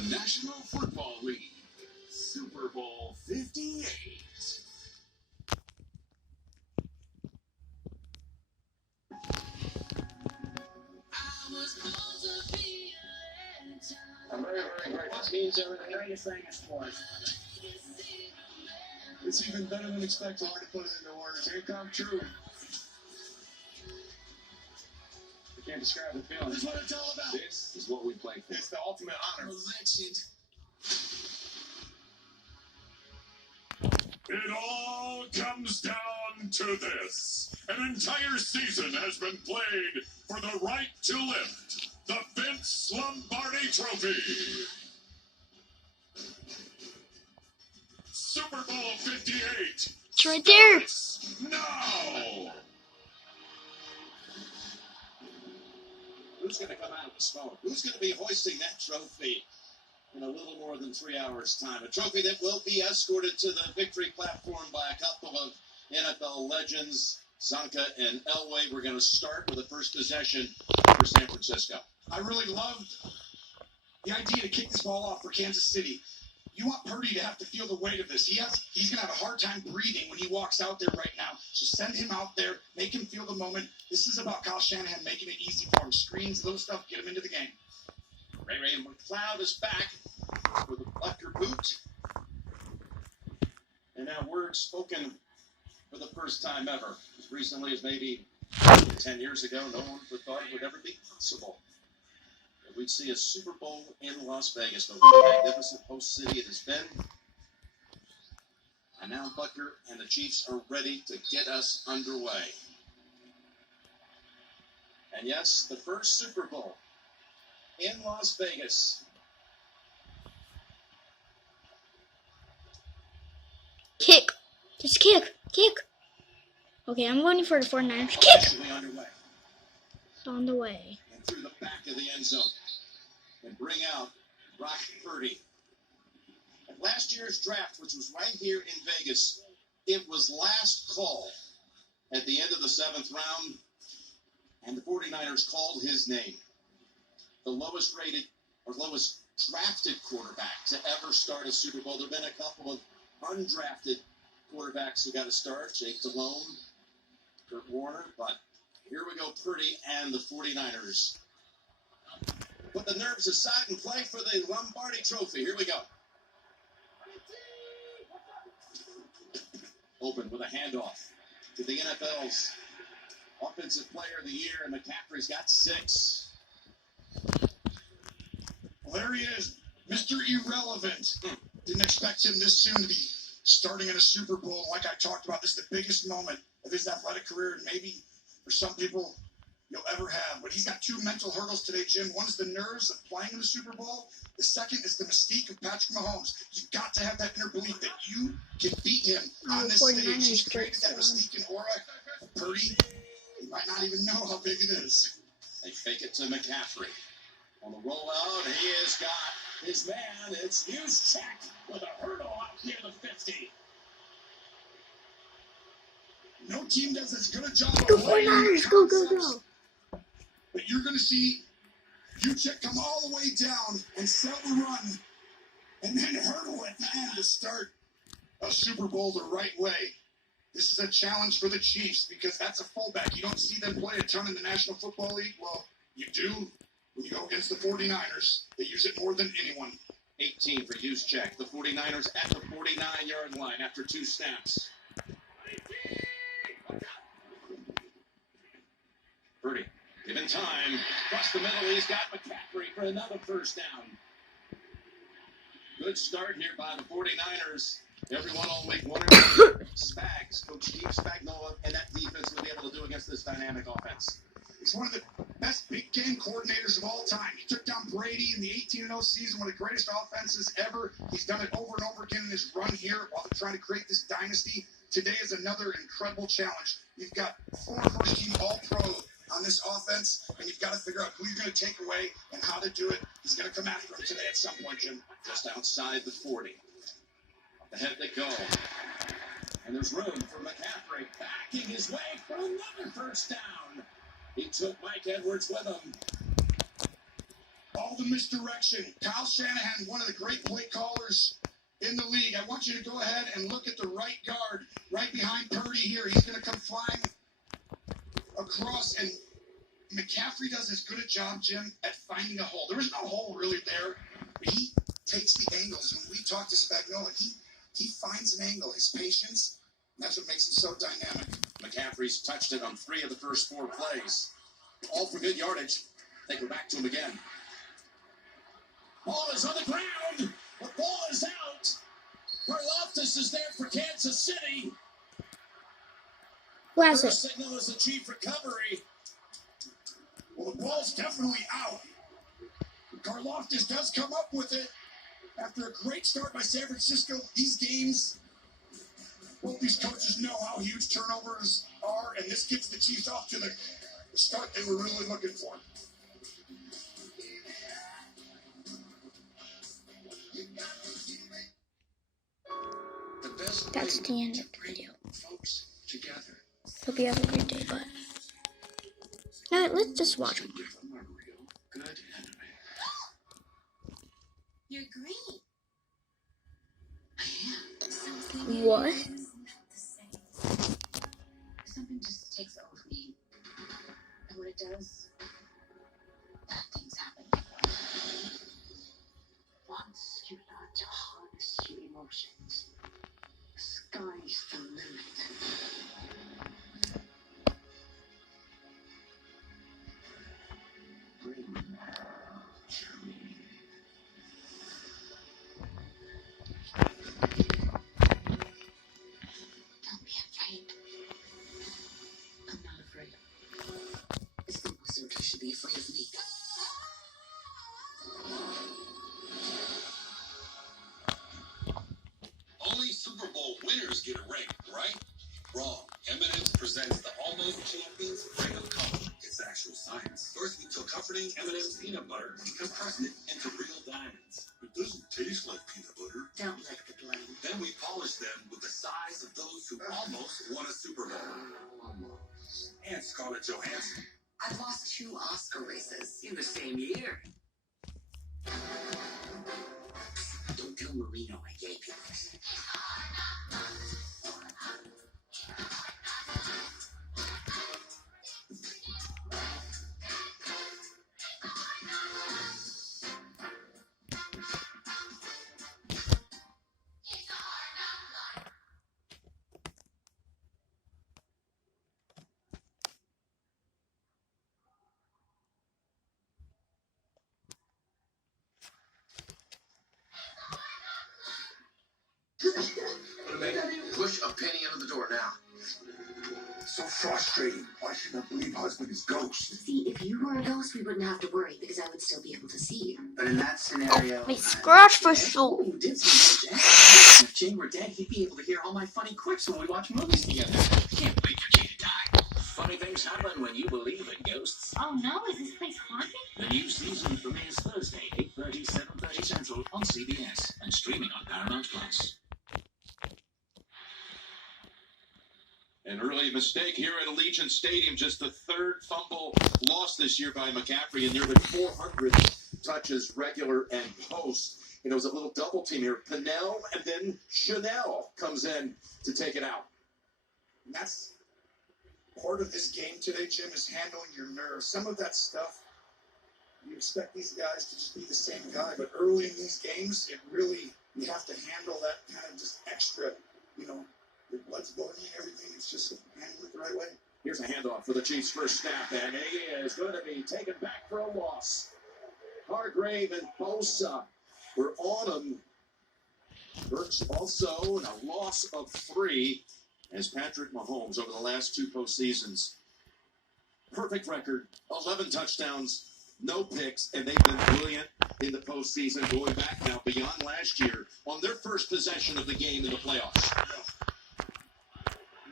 the National Football League, Super Bowl 58. I'm very, very grateful. It means everything. Greatest thing in sports. It's even better than expected. Hard to put it into words. Here come true. I can't describe the feeling. This is what it's all about. This is what we play for. It's the ultimate honor. Legend. It all comes down to this. An entire season has been played for the right to lift the Vince Lombardi Trophy. Super Bowl 58. It's right there. Now. Who's going to come out of the smoke? Who's going to be hoisting that trophy in a little more than 3 hours' time? A trophy that will be escorted to the victory platform by a couple of NFL legends, Zonka and Elway. We're going to start with the first possession for San Francisco. I really loved the idea to kick this ball off for Kansas City. You want Purdy to have to feel the weight of this. He's going to have a hard time breathing when he walks out there right now. So send him out there, make him feel the moment. This is about Kyle Shanahan making it easy for him. Screens, little stuff, get him into the game. Ray McLeod is back for the Butker boot. And now words spoken for the first time ever. As recently as maybe 10 years ago, no one would thought it would ever be possible that we'd see a Super Bowl in Las Vegas. But what a magnificent host city it has been. And now Butker and the Chiefs are ready to get us underway. And yes, the first Super Bowl in Las Vegas. Kick. Just kick. Kick. Okay, I'm voting for the 49ers. Kick. It's on the way. And through the back of the end zone. And bring out Brock Purdy. At last year's draft, which was right here in Vegas, it was last call at the end of the 7th round. And the 49ers called his name. The lowest rated or lowest drafted quarterback to ever start a Super Bowl. There have been a couple of undrafted quarterbacks who got a start. Jake Delhomme, Kurt Warner. But here we go, Purdy and the 49ers. Put the nerves aside and play for the Lombardi Trophy. Here we go. Open with a handoff to the NFL's Offensive Player of the Year, and McCaffrey's got 6. Well, there he is, Mr. Irrelevant. Didn't expect him this soon to be starting in a Super Bowl. Like I talked about, this is the biggest moment of his athletic career, and maybe for some people you'll ever have. But he's got 2 mental hurdles today, Jim. One is the nerves of playing in the Super Bowl. The second is the mystique of Patrick Mahomes. You've got to have that inner belief that you can beat him on this stage. He's created that mystique and aura. Purdy, he might not even know how big it is. They fake it to McCaffrey. On the rollout, he has got his man. It's Juszczyk with a hurdle out near the 50. No team does as good a job Go of laying 49ers. Go, go, concepts, go. but you're going to see Juszczyk come all the way down and sell the run and then hurdle at the end to start a Super Bowl the right way. This is a challenge for the Chiefs because that's a fullback. You don't see them play a ton in the National Football League. Well, you do when you go against the 49ers. They use it more than anyone. 18 for Juszczyk. The 49ers at the 49-yard line after 2 snaps. Purdy, given time, across the middle, he's got McCaffrey for another first down. Good start here by the 49ers. Everyone will make one or two. Spags, Coach Steve Spagnuolo, and that defense will be able to do against this dynamic offense. He's one of the best big game coordinators of all time. He took down Brady in the 18-0 season, one of the greatest offenses ever. He's done it over and over again in his run here while trying to create this dynasty. Today is another incredible challenge. You've got 4 first-team All-Pro on this offense, and you've got to figure out who you're going to take away and how to do it. He's going to come after him today at some point, Jim. Just outside the 40. Ahead they go. And there's room for McCaffrey backing his way for another first down. He took Mike Edwards with him. all the misdirection. Kyle Shanahan, one of the great play callers in the league. I want you to go ahead and look at the right guard right behind Purdy here. He's going to come flying across, and McCaffrey does as good a job, Jim, at finding a hole. There was no hole really there. He takes the angles. When we talk to Spagnuolo, he finds an angle. His patience, that's what makes him so dynamic. McCaffrey's touched it on 3 of the first 4 plays. All for good yardage. They go back to him again. Ball is on the ground. The ball is out. Karlaftis is there for Kansas City. Who has First it? signal is a chief recovery. Well, the ball's definitely out. Karlaftis does come up with it after a great start by San Francisco. These games, both these coaches know how huge turnovers are, and this gets the Chiefs off to the start they were really looking for. The best That's way the end to of the bring video. folks together. Hope you have a good day, but alright, let's just watch them. Give them a real good enemy. You're great. I am. What? Something just takes over me. And when it does, bad things happen. Once you learn to harness your emotions, the sky's the limit. Bring to me. Don't be afraid. I'm not afraid. It's the wizard who should be afraid of me. Only Super Bowl winners get a ring, right? Wrong. M&M's presents the Almost Champions Ring of Comfort. It's actual science. First, we took comforting M&M's peanut butter and compressed it into real diamonds. It doesn't taste like peanut butter. Don't lick the blame. Then we polished them with the size of those who almost won a Super Bowl. And Scarlett Johansson. I've lost 2 Oscar races in the same year. Don't tell Marino I gave you this. Push a penny under the door now. So frustrating. Why shouldn't I believe husband is ghost? See, if you were a ghost, we wouldn't have to worry because I would still be able to see you. But in that scenario, My scratch for soul. Oh, did some more Jane. If Jane were dead, he'd be able to hear all my funny quips when we watch movies together. Can't wait for Jane to die. Funny things happen when you believe in ghosts. Oh no, is this place haunted? The new season premieres Thursday, 8:30, 7:30 Central on CBS and streaming on Paramount Plus. An early mistake here at Allegiant Stadium. Just the 3rd fumble lost this year by McCaffrey, and nearly 400 touches, regular and post. It was a little double team here. Pinnell and then Chanel comes in to take it out. And that's part of this game today, Jim, is handling your nerves. Some of that stuff, you expect these guys to just be the same guy, but early in these games, it really, you have to handle that kind of just extra, your blood's boiling and everything. It's just handle it the right way. Here's a handoff for the Chiefs' first snap, and he is going to be taken back for a loss. Hargrave and Bosa were on him. Burks also in a loss of 3 as Patrick Mahomes over the last 2 postseasons. Perfect record, 11 touchdowns, no picks, and they've been brilliant in the postseason, going back now beyond last year on their first possession of the game in the playoffs.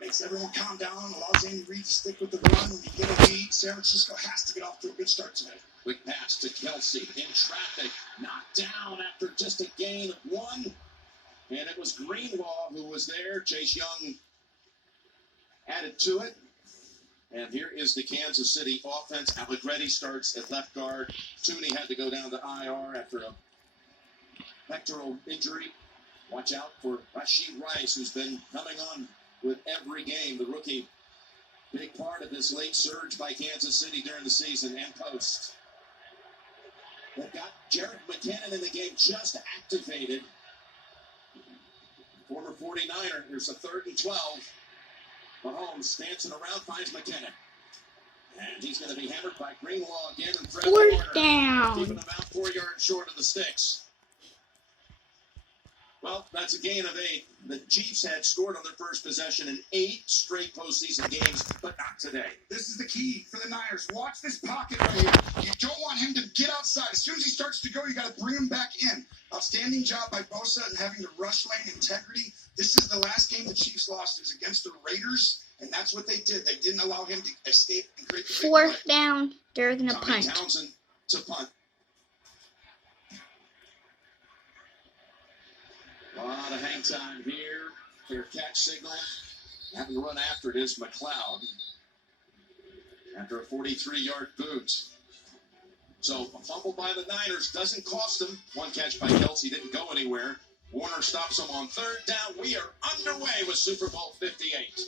Makes everyone calm down, allows Andy Reid to stick with the run. When you get a lead, San Francisco has to get off to a good start today. Quick pass to Kelsey in traffic, knocked down after just a gain of 1. And it was Greenlaw who was there. Chase Young added to it. And here is the Kansas City offense. Allegretti starts at left guard. Tooney had to go down to IR after a pectoral injury. Watch out for Rashid Rice, who's been coming on with every game. The rookie, big part of this late surge by Kansas City during the season and post. They've got Jared McKinnon in the game, just activated. Former 49er. Here's a 3rd and 12. Mahomes dancing around, finds McKinnon. And he's going to be hammered by Greenlaw again. And Fred Warner, 4th down. keeping him out 4 yards short of the sticks. Well, that's a gain of 8. The Chiefs had scored on their first possession in 8 straight postseason games, but not today. This is the key for the Niners. Watch this pocket right here. You don't want him to get outside. As soon as he starts to go, you got to bring him back in. Outstanding job by Bosa and having the rush lane integrity. This is the last game the Chiefs lost. It was against the Raiders, and that's what they did. They didn't allow him to escape and create the big 4th play. down. They're going to Tommy punt. Townsend to punt. A lot of hang time here. Fair catch signal. Having to run after it is McLeod. After a 43-yard boot. So a fumble by the Niners doesn't cost them. One catch by Kelce didn't go anywhere. Warner stops them on 3rd down. We are underway with Super Bowl 58.